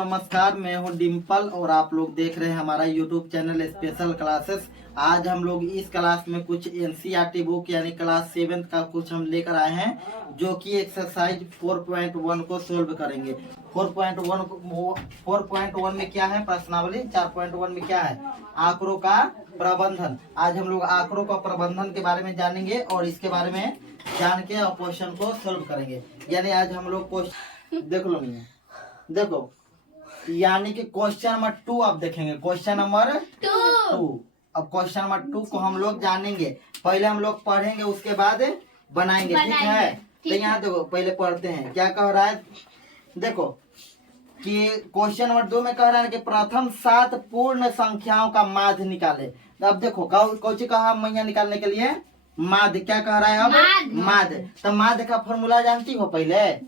नमस्कार, मैं हूं डिम्पल और आप लोग देख रहे हैं हमारा यूट्यूब चैनल स्पेशल क्लासेस। आज हम लोग इस क्लास में कुछ एनसीईआरटी बुक यानी क्लास 7 का कुछ हम लेकर आए हैं, जो कि एक्सरसाइज 4.1 को सोल्व करेंगे। 4.1 में क्या है प्रश्नावली, 4.1 में क्या है आंकड़ों का प्रबंधन। आज हम लोग आंकड़ों का प्रबंधन के बारे में जानेंगे और इसके बारे में जान के क्वेश्चन को सोल्व करेंगे। यानी आज हम लोग क्वेश्चन देख लो, देखो यानी कि क्वेश्चन नंबर 2 आप देखेंगे। क्वेश्चन नंबर 2 अब क्वेश्चन नंबर 2 को हम लोग जानेंगे। पहले हम लोग पढ़ेंगे, उसके बाद बनाएंगे, ठीक है। तो यहाँ देखो, पहले पढ़ते हैं क्या कह रहा है। देखो कि क्वेश्चन नंबर 2 में कह रहा है कि प्रथम 7 पूर्ण संख्याओं का माध्य निकाले। अब देखो कौची कहा मैया निकालने के लिए माध्य, क्या कह रहा है अब माध्य। तो माध्य का फॉर्मूला जानती हो पहले।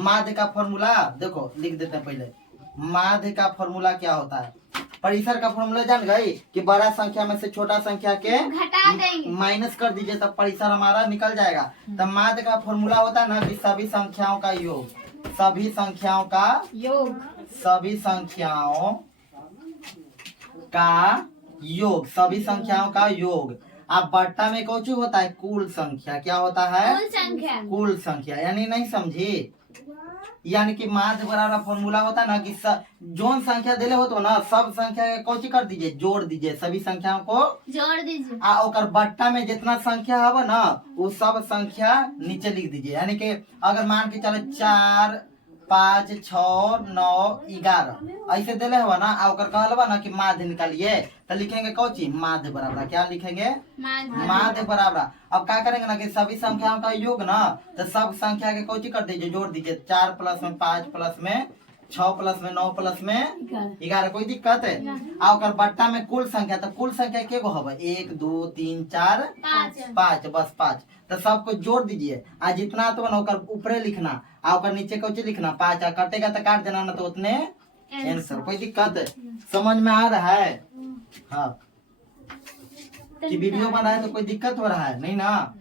माध्य का फॉर्मूला देखो लिख देते हैं पहले। माध्य का फॉर्मूला क्या होता है, परिसर का फॉर्मूला जान गई कि बड़ा संख्या में से छोटा संख्या के घटा देंगे, माइनस कर दीजिए तब परिसर हमारा निकल जाएगा। तब माध्य का फॉर्मूला होता है ना कि सभी संख्याओं का योग, सभी संख्याओं का योग, सभी संख्याओं का योग, सभी संख्याओं का योग। अब बट्टा में कौन होता है कुल संख्या, क्या होता है कुल संख्या। यानी नहीं समझी, यानी कि माध्य बराबर फॉर्मूला होता है ना कि जोन संख्या दिले हो तो ना सब संख्या के कौची कर दीजिए जोड़ दीजिए, सभी संख्याओं को जोड़ दीजिए। और बट्टा में जितना संख्या है ना वो सब संख्या नीचे लिख दीजिए। यानी कि अगर मान के चले 4 5 6 9 11 ऐसे दिले हुआ ना, और कहलवा ना कि माध्य निकालिए, तो लिखेंगे कौची माध्य बराबर, क्या लिखेंगे माध्य बराबर। अब क्या करेंगे ना कि सभी संख्याओं का योग ना, तो सब संख्या के कौची कर दीजिए जोड़ दीजिए। 4 प्लस में 5 प्लस में 6 प्लस में 9 प्लस में 11, कोई दिक्कत है। और बट्टा में कुल संख्या, तो कुल संख्या के गो है 1 2 3 4 5, बस 5। तो सबको जोड़ दीजिए आ जितना तो ना ऊपरे लिखना और नीचे कौची लिखना 5। कटेगा तो काट देना ना, तो उतने आंसर। कोई दिक्कत है, समझ में आ रहा है। हाँ कि वीडियो बना है तो कोई दिक्कत हो रहा है नहीं ना,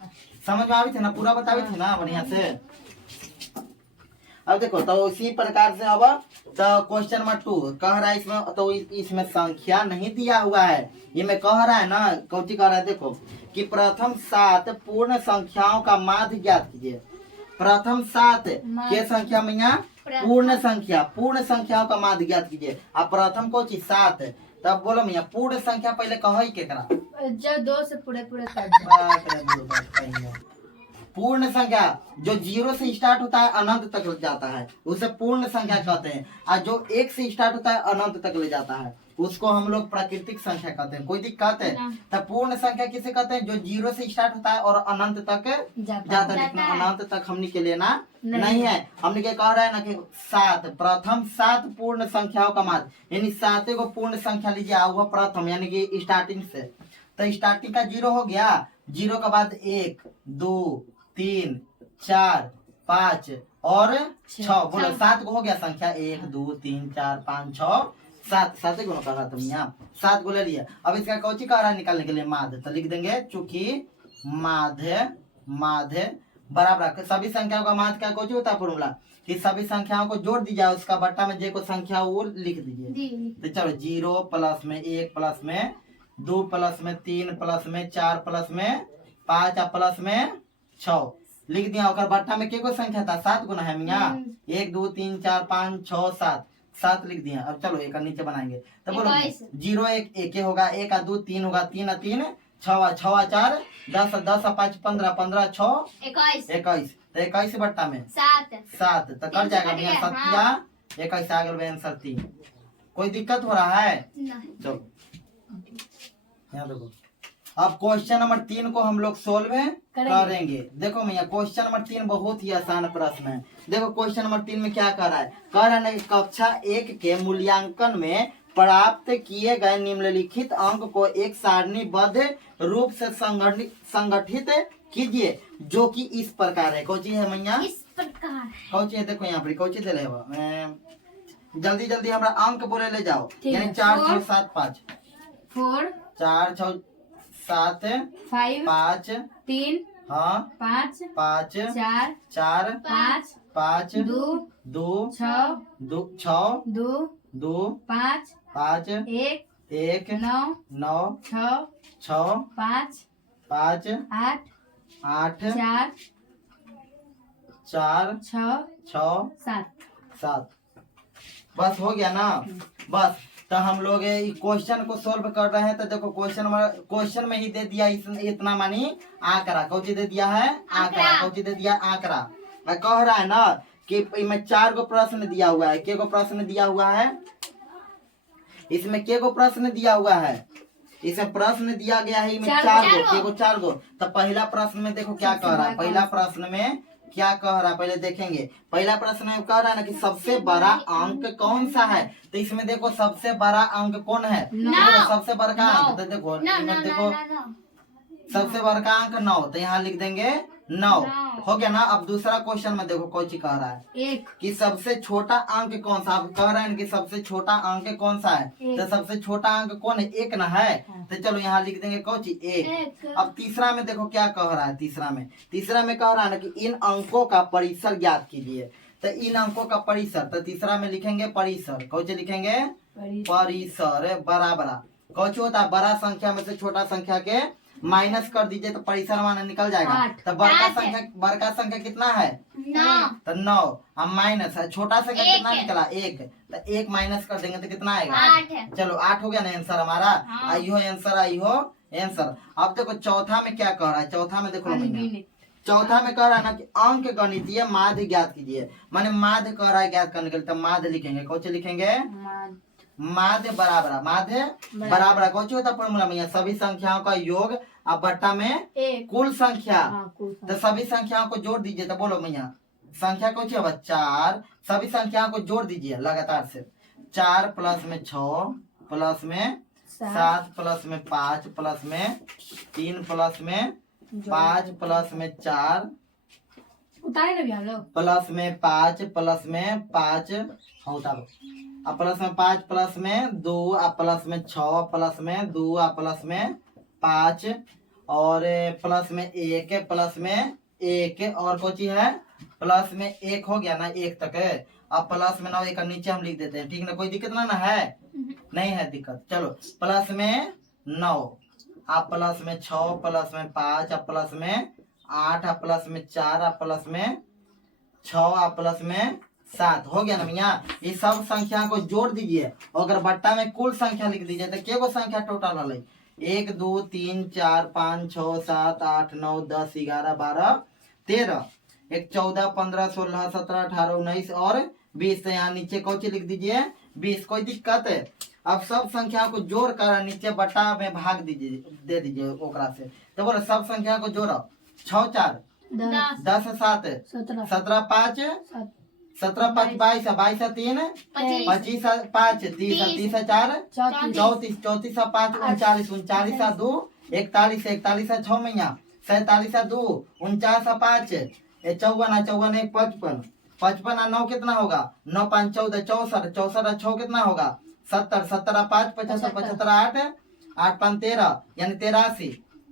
समझ में आवी थे ना, पूरा बतावी थे ना बढ़िया से। अब देखो तो इसी प्रकार से अब तो क्वेश्चन नंबर 2 कह रहा है इसमें, तो इसमें संख्या नहीं दिया हुआ है, ये मैं कह रहा है ना कौची कह रहा है। देखो कि प्रथम 7 पूर्ण संख्याओं का माध्य ज्ञात कीजिए। प्रथम 7 के संख्या में यहाँ पूर्ण संख्याओं का माध्य ज्ञात कीजिए। अब प्रथम को 7, तब बोलो भैया पूर्ण संख्या पहले कहो केकरा, जब 2 से पूरे पूर्ण संख्या जो 0 से स्टार्ट होता है अनंत तक ले जाता है उसे पूर्ण संख्या कहते हैं, और जो 1 से स्टार्ट होता है अनंत तक ले जाता है उसको हम लोग प्राकृतिक संख्या कहते हैं। कोई दिक्कत है। तो पूर्ण संख्या किसे कहते हैं, जो 0 से स्टार्ट होता है और अनंत तक जाता है। लेकिन अनंत तक हमने के लेना नहीं है। हमने क्या कह रहा है ना कि 7 प्रथम 7 पूर्ण संख्याओं का माध्य, यानी 7 को पूर्ण संख्या लीजिए हुआ प्रथम, यानी कि स्टार्टिंग से। तो स्टार्टिंग का 0 हो गया, 0 के बाद 1 2 3 4 5 और 6, बोलो 7 को हो गया संख्या 1 2 3 4 5 6 7, 7 गुना कर रहा तुम यहाँ 7 को ले लिया। अब इसका कौची कह रहा है निकालने के लिए माध्य, तो लिख देंगे चूंकि माध्य बराबर सभी संख्याओं का माध्य का कौची होता है फॉर्मूला कि सभी संख्याओं को जोड़ दीजिए, उसका बट्टा में जे को संख्या वो लिख दीजिए। तो चलो 0 प्लस में 1 प्लस में 2 प्लस में 3 प्लस में 4 प्लस में 5 प्लस में 6 लिख दिया। और बट्टा में के संख्या था 7 गुना है मियाँ, 1 2 3 4 5 6 7 लिख दिया। अब चलो एक नीचे बनाएंगे, तो बोलो 0 1 1 होगा, 1 2 3 होगा, 3 3 6 6 4 10 10 5 15 15 6 21, तो 21 बट्टा में 7 तो कर जाएगा भैया 7 21 आ गया आंसर 3। कोई दिक्कत हो रहा है? चलो यहाँ देखो, अब क्वेश्चन नंबर 3 को हम लोग सोल्व करेंगे। देखो भैया क्वेश्चन नंबर 3 बहुत ही आसान प्रश्न है। देखो क्वेश्चन नंबर 3 में क्या कर रहा है, कह रहा है कि कक्षा 1 के मूल्यांकन में प्राप्त किए गए निम्नलिखित अंक को एक सारणीबद्ध रूप से संगठित कीजिए, जो कि इस प्रकार है। कौची है मैया इस प्रकार कौची है, देखो यहाँ पर कौची दे जल्दी जल्दी हमारा अंक बोले ले जाओ। यानी 4 6 7 5 4 4 6 7 5 3 हाँ 5 5 4 4 5 5 दो 2 छः 2 6 दो 2 पाँच 5 एक 1 नौ 9 छः 6 पाँच 5 आठ 8 चार 4 छः 6 सात 7। बस हो गया ना। बस तो हम लोग ये क्वेश्चन को सोल्व कर रहे हैं। तो देखो क्वेश्चन में ही दे दिया इतना मानी आंकड़ा। कौन दे दिया है? आंकड़ा। कौन दे दिया? आंकड़ा। मैं कह रहा है ना कि इसमें 4 गो प्रश्न दिया हुआ है। के गो प्रश्न दिया हुआ है? इसमें के गो प्रश्न दिया हुआ है? इसमें प्रश्न दिया गया है इसमें 4 गो। के गो? 4 गो। तो पहला प्रश्न में देखो क्या कह रहा है। पहला प्रश्न में क्या कह रहा है पहले देखेंगे। पहला प्रश्न में कह रहा है ना कि सबसे बड़ा अंक कौन सा है। तो इसमें देखो सबसे बड़ा अंक कौन है? देखो सबसे बड़ा अंक। तो देखो इसमें देखो सबसे बड़ा अंक 9। तो यहाँ लिख देंगे 9। हो गया ना। अब दूसरा क्वेश्चन में देखो कौन सी कह रहा है एक कि सबसे छोटा अंक कौन सा। आप कह रहे हैं कि सबसे छोटा अंक कौन सा है। तो सबसे छोटा अंक कौन है? 1 ना है। तो चलो यहाँ लिख देंगे कौन सी? 1। अब तीसरा में देखो क्या कह रहा है। तीसरा में कह रहा है ना कि इन अंकों का परिसर ज्ञात कीजिए। तो इन अंकों का परिसर। तो तीसरा में लिखेंगे परिसर। कौन सी लिखेंगे? परिसर बराबर कौन सी होता है? बड़ा संख्या में से छोटा संख्या के माइनस कर दीजिए तो परिसर माना निकल जाएगा। तो बड़का संख्या कितना है? 9। तो 9। अब माइनस है छोटा संख्या कितना निकला? 1। तो 1 माइनस कर देंगे तो कितना आएगा? 8। चलो 8 हो गया ना आंसर हमारा। आई हो आंसर। अब देखो चौथा में क्या कह रहा है। चौथा में देखो चौथा में कह रहा है ना कि अंक गणितीय माध्य ज्ञात कीजिए। माने माध्य कह रहा है ज्ञात करने के लिए। तो माध्य लिखेंगे। कौन सी लिखेंगे? माध्य बराबर कौन सी होता है फॉर्मूला में? सभी संख्याओं का योग अब बट्टा में कुल संख्या। तो सभी संख्याओं को जोड़ दीजिए। तो बोलो मैया संख्या कौन सी है? 4। सभी संख्याओं को जोड़ दीजिए लगातार से। 4 प्लस में 6 प्लस में 7 प्लस में 5 प्लस में 3 प्लस में 5 प्लस में 4 उतारे ना भी हम लोग। प्लस में 5 प्लस में 5 उतारो। अब प्लस में 5 प्लस में 2 प्लस में 6 प्लस में 2 प्लस में 5 और प्लस में 1 प्लस में 1 और कुछ है प्लस में 1 हो गया ना 1 तक है। अब प्लस में 9 1 नीचे हम लिख देते हैं। ठीक ना? कोई दिक्कत ना है? नहीं है दिक्कत। चलो प्लस में 9 अब प्लस में 6 प्लस में 5 प्लस में 8 प्लस में 4 प्लस में 6 प्लस में 7 हो गया ना भैया। ये सब संख्या को जोड़ दीजिए और अगर बट्टा में कुल संख्या लिख दीजिए तो क्या संख्या टोटल है? 1 2 3 4 5 6 7 8 9 10 11 12 13 1 14 15 16 17 18 19 और 20। तो यहाँ नीचे कौन सी लिख दीजिए? 20। कोई दिक्कत है? अब सब संख्या को जोड़ कर नीचे बट्टा में भाग दीजिए दे दीजिए ओकरा से। तो बोलो सब संख्या को जोड़ो। 6 4 10 7 17 5 17 5 22 22 3 25 5 30 30 4 34 34 5 39 39 2 41 41 6 मैया 47 2 49 5 54 54 1 55 55 9 कितना होगा? 9 5 14 64 64 6 कितना होगा? 70 70 5 75 75 8 8 5 13 यानी 83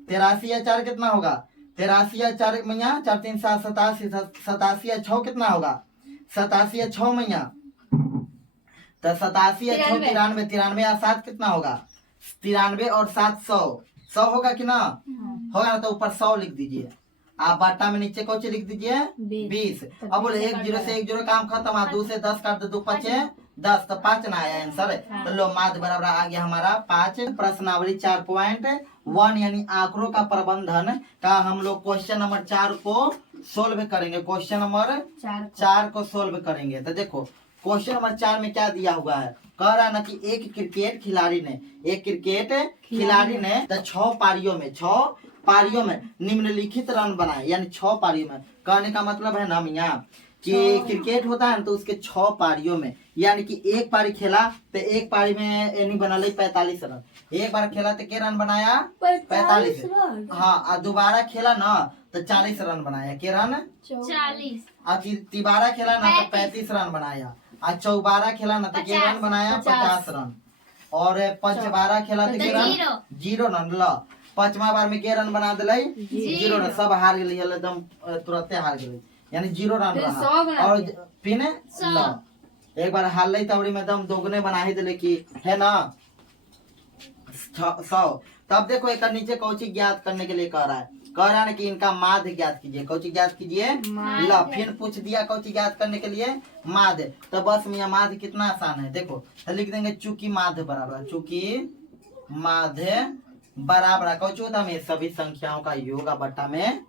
83 या 4 कितना होगा? 83 या 4 मैया 4 3 7 87 87 या 6 कितना होगा? 87 या 6 मैया तो 87 या 6 93 93 या 7 कितना होगा? 93 और 7 100 होगा कि ना? होगा ना। तो ऊपर 100 लिख दीजिए। आप बाटा में नीचे कौन लिख दीजिए? 20। अब बोले 1 0 से 1 0 काम खत्म। 2 से 10 काट दो 2 5 10 तो 5 ना आया आंसर। तो लो माध्य बराबर आ गया हमारा 5। प्रश्नावली 4.1 यानी आंकड़ों का प्रबंधन का हम लोग क्वेश्चन नंबर 4 को सोल्व करेंगे। क्वेश्चन नंबर 4 को सोल्व करेंगे। तो देखो क्वेश्चन नंबर 4 में क्या दिया हुआ है। कह रहा है ना कि एक क्रिकेट खिलाड़ी ने तो 6 पारियों में निम्नलिखित रन बनाए। यानी 6 पारियों में कहने का मतलब है ना मियाँ कि क्रिकेट होता है ना तो उसके 6 पारियों में यानी कि एक पारी खेला तो एक पारी में यानी बना 45 रन। एक बार खेला तो के रन बनाया? 45। हाँ दोबारा खेला ना तो 40 रन बनाया। के रन? 40। तिबारा खेला ना तो 35 रन बनाया। आज चौबारा खेला ना तो के रन बनाया? 50 रन। और 5बारा खेला तो के रन? 0 रन। ला 5वां बार में के रन बना दिले? 0 रन। सब हार गए एकदम तुरंते हार गए। यानी 0 रन फिर रहा 100 बना और दिया। फिर 100 एक बार हाल तवड़ी में दम दोगुने बना ही दिले की है ना 100। तब देखो एक नीचे कौची ज्ञात करने के लिए कह रहा है ना कि इनका माध्य ज्ञात कीजिए। कौची ज्ञात कीजिए ला, फिर पूछ दिया कौची ज्ञात करने के लिए माध्य। तो बस मियाँ माध्य कितना आसान है, देखो तो लिख देंगे चूंकि माध्य बराबर, चूंकि माध्य बराबर कौची होता है सभी संख्याओं का योग बट्टा में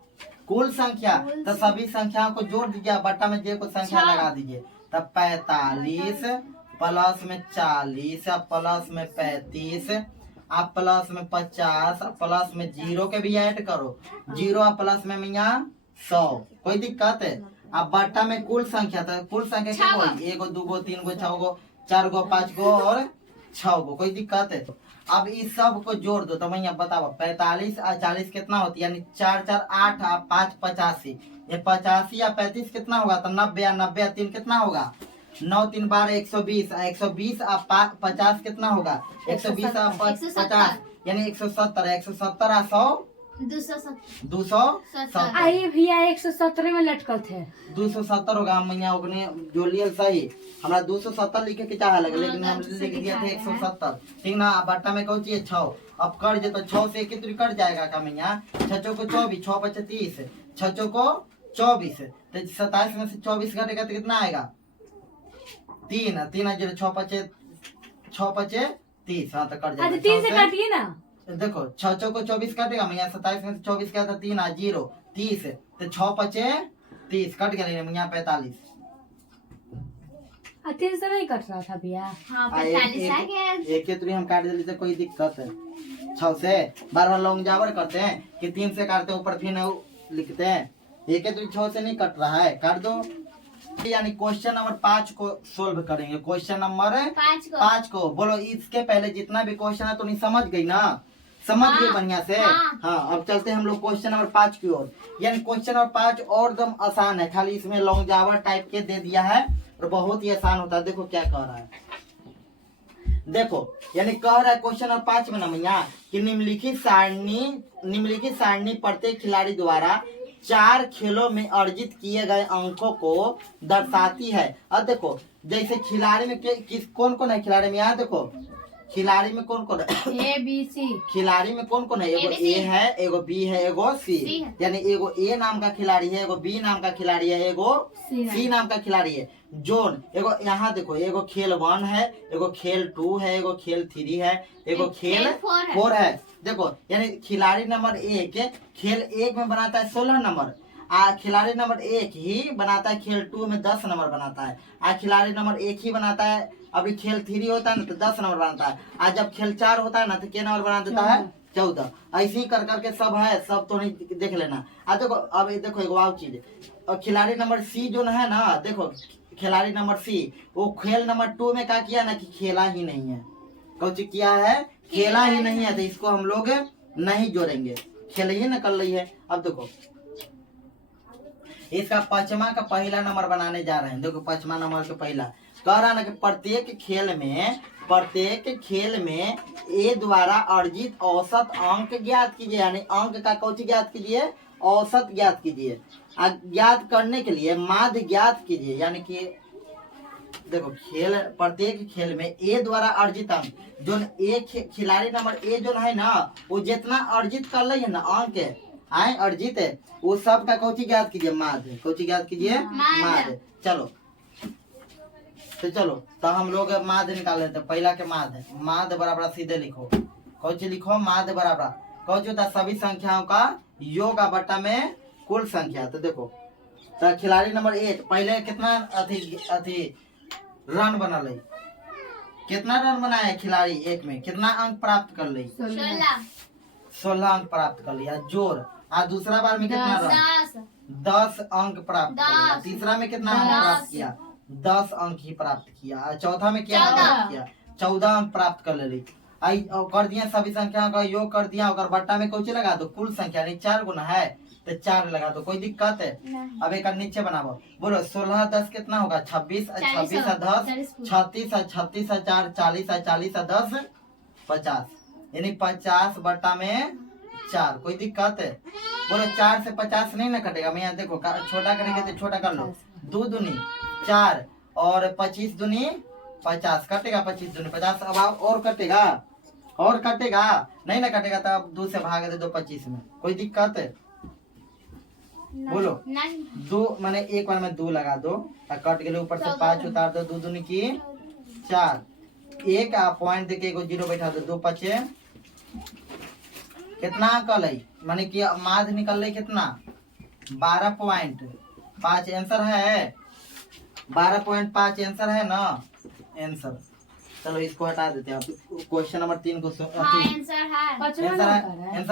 कुल संख्या। तो सभी संख्याओं को जोड़ दीजिए बट्टा में जे को संख्या लगा दीजिए। तब 45 प्लस में 40 प्लस में 35 आप प्लस में 50 प्लस में 0 के भी ऐड करो 0 प्लस में मियाँ 100। कोई दिक्कत है? अब बट्टा में कुल संख्या, तो कुल संख्या क्या होगी 1 2 3 6 4 5 और 6। कोई दिक्कत है? अब इस सब को जोड़ दो तो मैं बताओ 45 और 40 कितना होती है, यानी 4 4 8 और 5 85। ये 85 या 35 कितना होगा, तो 90 और 90 3 कितना होगा 9 3 12 120 और 120 और 50 कितना होगा 120 और 50 यानी 170 170 और 100 270 आई भैया 117 में लटकल थे 270 होगा। मैया ओकने जोड़िए सही, हमरा 270 लिखे के चाहे लगे लेकिन हम लिख दिया थे 170। ठीक ना। बट्टा में कौन चीज 6 अब कर जे तो 6 से कितनी कट जाएगा का मैया 6 को 24 6 5 30 6 को 24 तो 27 में से 24 घटेगा तो कितना आएगा 3 3 0 6 5 30। हाँ तो कट जाएगा 3 से काटिए ना। देखो 6 को 24 काटेगा मैं 27 में से 24 क्या था 3 0 30 तो 6 5 30 कट गया मैं 45। 3 से नहीं कट रहा था भैया। एक के हम काट देते तो कोई दिक्कत है 6 से बार बार लॉन्ग जावर करते हैं कि 3 से काटते ऊपर फिर लिखते हैं। एक 6 से नहीं कट रहा है, काट दो। यानी क्वेश्चन नंबर 5 को सोल्व करेंगे। क्वेश्चन नंबर 5 को बोलो। इसके पहले जितना भी क्वेश्चन है तो नहीं समझ गई ना, समझ गई बढ़िया से। हाँ अब चलते हैं हम लोग क्वेश्चन नंबर 5 की ओर। यानी क्वेश्चन नंबर 5 और एकदम आसान है, खाली इसमें लॉन्ग जावर टाइप के दे दिया है और बहुत ही आसान होता है। देखो क्या कह रहा है, देखो यानी कह रहा है क्वेश्चन नंबर 5 में ना भैया कि निम्नलिखित सारणी प्रत्येक खिलाड़ी द्वारा 4 खेलों में अर्जित किए गए अंकों को दर्शाती है। अब देखो जैसे खिलाड़ी में किस कौन कौन है खिलाड़ी में, यहाँ देखो खिलाड़ी में कौन कौन है ABC खिलाड़ी में कौन कौन है, एगो ए है एगो बी है एगो सी यानी एगो ए नाम का खिलाड़ी है एगो बी नाम का खिलाड़ी है एगो सी नाम का खिलाड़ी है। जोन एगो यहाँ देखो एगो खेल 1 है एगो खेल 2 है एगो खेल 3 है एगो खेल 4 है। देखो यानी खिलाड़ी नंबर 1 खेल 1 में बनाता है 16 नंबर, खिलाड़ी नंबर 1 ही बनाता है खेल 2 में 10 नंबर बनाता है, खिलाड़ी नंबर 1 ही बनाता है अभी खेल 3 होता है ना तो 10 नंबर बनाता है, जब खेल 4 होता है ना तो क्या नंबर बना देता है 14। ऐसे ही कर करके सब है, सब तो नहीं देख लेना। देखो अब देखो एक और चीज, खिलाड़ी नंबर सी जो है ना, देखो खिलाड़ी नंबर सी वो खेल नंबर 2 में क्या किया ना कि खेला ही नहीं है, कुछ किया है खेला ही नहीं है, तो इसको हम लोग नहीं जोड़ेंगे, खेल ही न कर रही है। अब देखो इसका 5वां का पहला नंबर बनाने जा रहे हैं। देखो 5वां नंबर का पहला कह रहा है ना कि प्रत्येक खेल में ए द्वारा अर्जित औसत अंक ज्ञात कीजिए, यानी अंक का कौच ज्ञात कीजिए औसत ज्ञात कीजिए। ज्ञात करने के लिए माध्य ज्ञात कीजिए, यानी कि देखो प्रत्येक खेल में ए द्वारा अर्जित अंक जो एक खिलाड़ी नंबर ए जो है ना वो जितना अर्जित कर रही है ना अंक आए अर्जित है वो सब का कौची ज्ञात कीजिए माध्य, कौची ज्ञात कीजिए माध्य। चलो तो हम लोग माध्य निकाल लेते हैं। पहला के माध्य बराबर सीधे लिखो, कौची लिखो माध्य बराबर कौची होता है सभी संख्याओं का योग बट्टा में कुल संख्या। तो देखो तो खिलाड़ी नंबर 1 पहले कितना अथी रन बनल है, कितना रन बनाया है खिलाड़ी 1 में, कितना अंक प्राप्त कर ली 16 अंक प्राप्त कर लिया जोर। दूसरा बार में कितना रन 10 अंक प्राप्त किया, तीसरा में कितना अंक प्राप्त किया 10 अंक ही प्राप्त किया, चौथा में क्या प्राप्त किया 14 अंक प्राप्त कर ली। कर दिया सभी संख्याओं का योग कर दिया और बट्टा में कौची लगा दो कुल संख्या, नहीं 4 गुना है तो 4 लगा दो, कोई दिक्कत है। अब एक नीचे बनाओ, बोलो 16 10 कितना होगा 26 26 10 36 36 4 40 40 10 50 यानी 50 बट्टा में 4। कोई दिक्कत है? बोलो 4 से 50 नहीं ना कटेगा। मैं यहाँ देखो छोटा करेंगे तो छोटा कर लो। 2 दूनी 4 और 25 दूनी 50 कटेगा। 25 दूनी 50। अब और कटेगा? और कटेगा? नहीं ना कटेगा तो अब 2 से भाग दे दो 25 में। कोई दिक्कत है? बोलो 2 मैंने एक बार में 2 लगा दो, कट गए ऊपर से 5 उतार दो। 2 दूनी की 4, एक पॉइंट देके एगो 0 बैठा दो। 2 5 कितना अंकल है? माने कि माध निकल रही कितना? 12.5 आंसर है। 12.5 आंसर है ना? आंसर चलो इसको हटा देते हैं। क्वेश्चन नंबर 3 को आंसर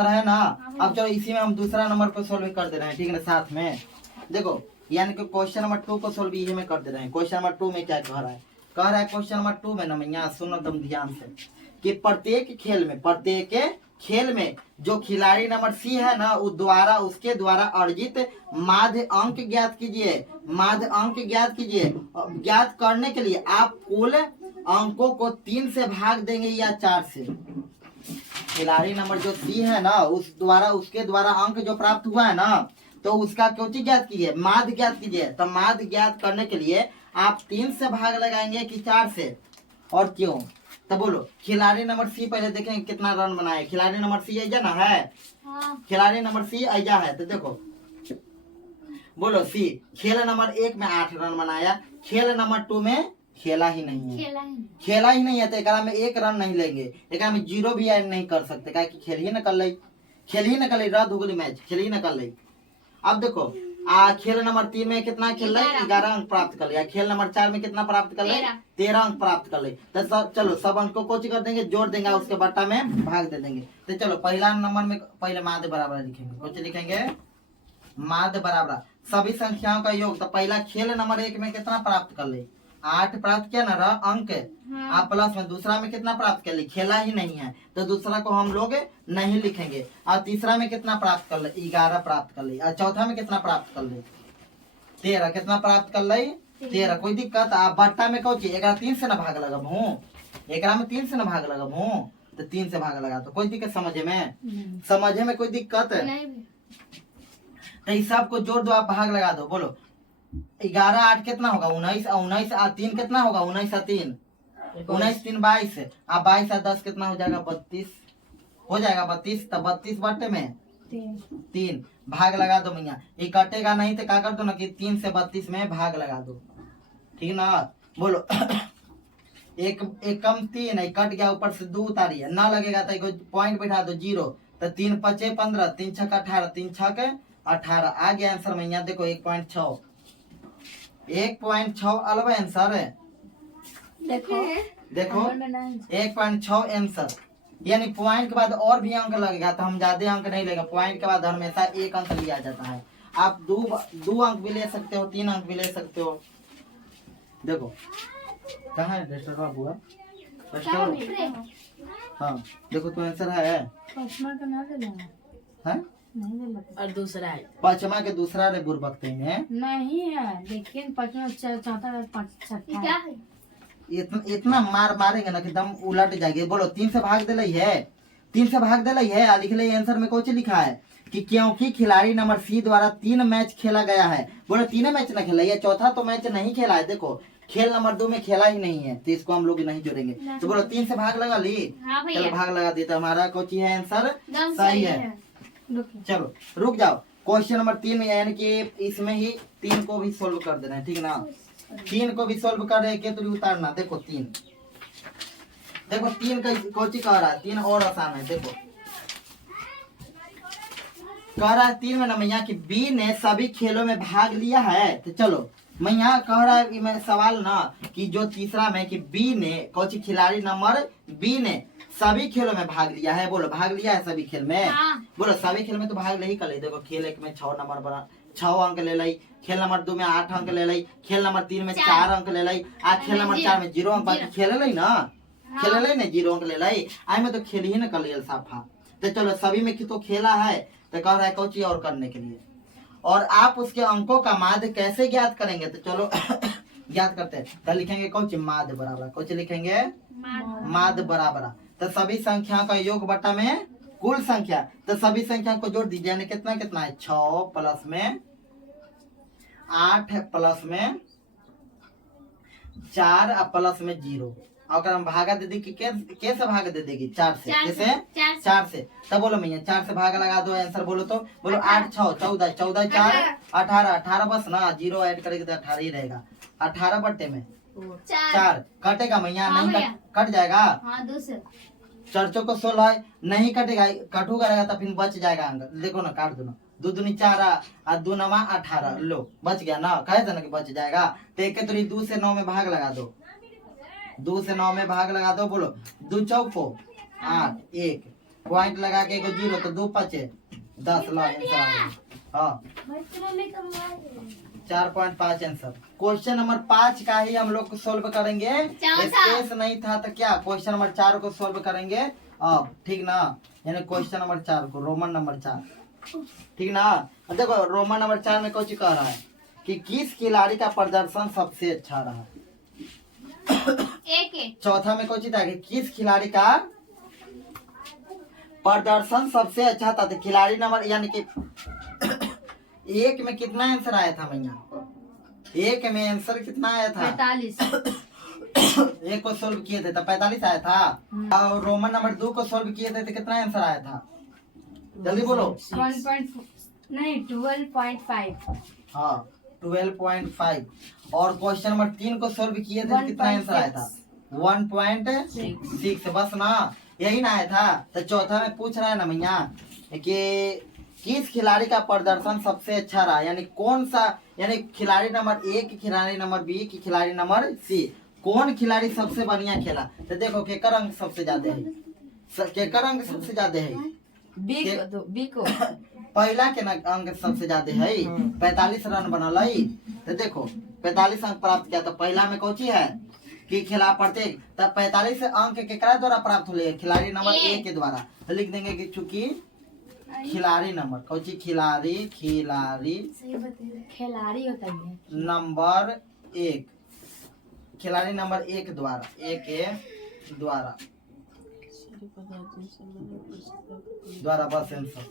है ना? अब चलो इसी में हम दूसरा नंबर को सोल्व कर दे रहे हैं, ठीक है ना? साथ में देखो यानी कि क्वेश्चन नंबर 2 को सोल्व यही में कर दे रहे हैं। क्वेश्चन नंबर 2 में क्या कह रहा है? कह रहा है क्वेश्चन नंबर 2 में ना, मैं यहाँ सुनो तुम ध्यान से, कि प्रत्येक खेल में जो खिलाड़ी नंबर सी है ना, उसके द्वारा अर्जित माध्य अंक ज्ञात कीजिए। माध्य अंक ज्ञात कीजिए। ज्ञात करने के लिए आप कुल अंकों को 3 से भाग देंगे या 4 से। खिलाड़ी नंबर जो सी है ना, उसके द्वारा अंक जो प्राप्त हुआ है ना, तो उसका क्यों ज्ञात कीजिए? माध्य ज्ञात कीजिए। तो माध्य ज्ञात करने के लिए आप 3 से भाग लगाएंगे कि 4 से, और क्यों? तो बोलो खिलाड़ी नंबर सी पहले देखेंगे कितना रन बनाए। खिलाड़ी नंबर सी ऐजा ना है? खिलाड़ी नंबर सी ऐजा है। तो देखो बोलो सी खेल नंबर 1 में 8 रन बनाया, खेल नंबर 2 में खेला ही नहीं है। तो एक में 1 रन नहीं लेंगे, एक में 0 भी ऐड नहीं कर सकते, क्या कि खेल ही न कर ली, रद्द हो गई मैच, खेल ही न कर ली। अब देखो खेल नंबर 3 में कितना खेल रही? 11 अंक प्राप्त कर लिया। खेल नंबर 4 में कितना प्राप्त कर ले? 13 अंक प्राप्त कर ले। तो चलो सब अंक को कोच कर देंगे, जोड़ देंगे, उसके बट्टा में भाग दे देंगे। तो चलो पहला नंबर में पहले माध्य बराबर लिखेंगे। कुछ लिखेंगे माध्य बराबर सभी संख्याओं का योग। तो पहला खेल नंबर 1 में कितना प्राप्त कर ले? 8 प्राप्त किया ना अंक। आप प्लस में दूसरा में कितना प्राप्त कर ले? खेला ही नहीं है, तो दूसरा को हम लोग नहीं लिखेंगे। और तीसरा में कितना प्राप्त कर ले? 11 प्राप्त कर ले। और चौथा में कितना प्राप्त कर ले? 13। कितना प्राप्त कर ले? 13। कोई दिक्कत? आप बट्टा में कहो 3 से ना भाग लगब हूँ, 3 से ना भाग लगब हूँ, तो 3 से भाग लगा। तो कोई दिक्कत समझे में कोई दिक्कत है? तो इस सब को जोड़ दो, आप भाग लगा दो। बोलो 11 8 कितना होगा? 19। 19 और 3 कितना होगा? 19 और 3 19 3 22। आप 22 और 10 कितना हो जाएगा? 32 हो जाएगा। 32। तो 32 बट्टे में 3 भाग लगा दो मैया। ये कटेगा नहीं तो क्या कर दो ना कि 3 से 32 में भाग लगा दो, ठीक ना? बोलो एक कम 3 है, कट गया, ऊपर से 2 उतारिए, ना लगेगा तो पॉइंट बैठा दो 0। तो 3 5 15, 3 6 18, 3 6 18 आ गया आंसर में। यहाँ देखो 1.6 अलवा आंसर है। देखो 1.6 आंसर, यानी पॉइंट के बाद और भी अंक लगेगा तो हम ज्यादा अंक नहीं लेगा। पॉइंट के बाद हमेशा 1 अंक लिया जाता है। आप 2 अंक भी ले सकते हो, 3 अंक भी ले सकते हो। देखो कहाँ है रजिस्टर बाबू? हाँ देखो तो आंसर है और दूसरा है पचमा के दूसरा रे बुरबकते में नहीं है, लेकिन पचमा चौथा इतना मार मारेंगे ना कि दम उलट जाएगी। बोलो 3 से भाग दे रही है, 3 से भाग दे रही है। लिख ले आंसर में कुछ लिखा है कि क्योंकि खिलाड़ी नंबर सी द्वारा 3 मैच खेला गया है। बोलो 3 मैच ना खेला, ये चौथा तो मैच नहीं खेला है। देखो खेल नंबर 2 में खेला ही नहीं है, तो इसको हम लोग नहीं जोड़ेंगे। तो बोलो 3 से भाग लगा ली। चलो भाग लगा दी तो हमारा कोची है आंसर सही है। चलो रुक जाओ। क्वेश्चन नंबर 3 में यानी कि इसमें ही 3 को भी सोल्व कर देना है, ठीक ना? 3 को भी सोल्व कर रहे तो उतारना। देखो 3 का कोची कह रहा है 3 और आसान है। देखो कह रहा है 3 में ना मैया कि बी ने सभी खेलों में भाग लिया है। तो चलो मैं यहाँ कह रहा है मैं सवाल ना कि जो तीसरा में कि बी ने कोची खिलाड़ी नंबर बी ने सभी खेलों में भाग लिया है। बोलो भाग लिया है सभी खेल में? बोलो सभी खेल में तो भाग नहीं कर ले। देखो खेल 1 में 6 नंबर बना 6 अंक ले लाई, खेल नंबर 2 में 8 अंक ले लाई, खेल नंबर 3 में 4 अंक ले लाई, आज खेल नंबर 4 में 0 अंक। बाकी खेल लाई ना, खेल लाई ना 0 अंक ले लाई। आई में तो खेल ही ना कर लिया साफा। तो चलो सभी में तो खेला है, तो कह रहा है कोई चीज और करने के लिए। और आप उसके अंकों का माध्य कैसे ज्ञात करेंगे? तो चलो ज्ञात करते हैं। तो लिखेंगे कौन सी? माध्य बराबर। कौन सी लिखेंगे? माध्य बराबर। तो सभी संख्याओं का योग बट्टा में कुल संख्या, तो सभी संख्या को जोड़ दीजिए, यानी कितना कितना है 6 प्लस में 8 प्लस में 4 और प्लस में 0, अगर हम भागा दे दी कि कैसे भागा दे देगी 4 से, कैसे 4 से, तब बोलो भैया 4 से भागा लगा दो, आंसर बोलो तो बोलो 8 6 14 14 4 18 18 बस ना, 0 ऐड करेगी तो 18 ही रहेगा, 18 बट्टे में 4 कटेगा भैया, नहीं कट जाएगा, चर्चों को 16 नहीं कटेगा, कटूगा रहेगा तो फिर बच जाएगा अंक, देखो ना काट दो ना, 2 दूनी 4 और 2 नमा 18, लो बच गया ना, कहे थे ना कि बच जाएगा, तो एक तो 2 से 9 में भाग लगा दो, 2 से 9 में भाग लगा दो, बोलो 2 चौको 8 1 पॉइंट लगा के 0 तो 2 5 10 लो आंसर, हाँ 4.5 आंसर। क्वेश्चन नंबर 5 का ही हम लोग सोल्व करेंगे, स्पेस नहीं था तो क्या क्वेश्चन नंबर 4 को सोल्व करेंगे अब, ठीक ना, यानी क्वेश्चन नंबर 4 को रोमन नंबर 4, ठीक ना। अब देखो रोमन नंबर 4 में कुछ कह रहा है कि किस खिलाड़ी का प्रदर्शन सबसे अच्छा रहा, चौथा में कुछ था कि किस खिलाड़ी का प्रदर्शन सबसे अच्छा था, तो खिलाड़ी नंबर यानी कि 1 में कितना आंसर आया था भैया, 1 में आंसर कितना आया था 45, 1 को सोल्व किए थे तो 45 आया था, और रोमन नंबर 2 को सोल्व किए थे तो कितना आंसर आया था, जल्दी बोलो 12.5, हाँ 12.5, और क्वेश्चन नंबर 3 को सोल्व किए थे तो कितना आंसर आया था 1.6, बस ना, यही ना आया था। तो चौथा में पूछ रहा है ना भैया कि किस खिलाड़ी का प्रदर्शन सबसे अच्छा रहा, यानी कौन सा, यानी खिलाड़ी नंबर 1, खिलाड़ी नंबर बी की खिलाड़ी नंबर सी, कौन खिलाड़ी सबसे बढ़िया खेला, तो देखो केकर अंक सबसे ज्यादा है, केकर अंक सबसे ज्यादा है बी को पहला के अंक सबसे ज्यादा है, 45 रन बनल है, तो देखो 45 अंक प्राप्त किया, तो पहला में कौची है कि खिला पड़ते, तब 45 अंक केकरा द्वारा प्राप्त होले, खिलाड़ी नंबर 1 के द्वारा, तो लिख देंगे कि चूंकि खिलाड़ी नंबर कौची खिलाड़ी होता है नंबर 1, खिलाड़ी नंबर 1 द्वारा, 1 के द्वारा बस आंसर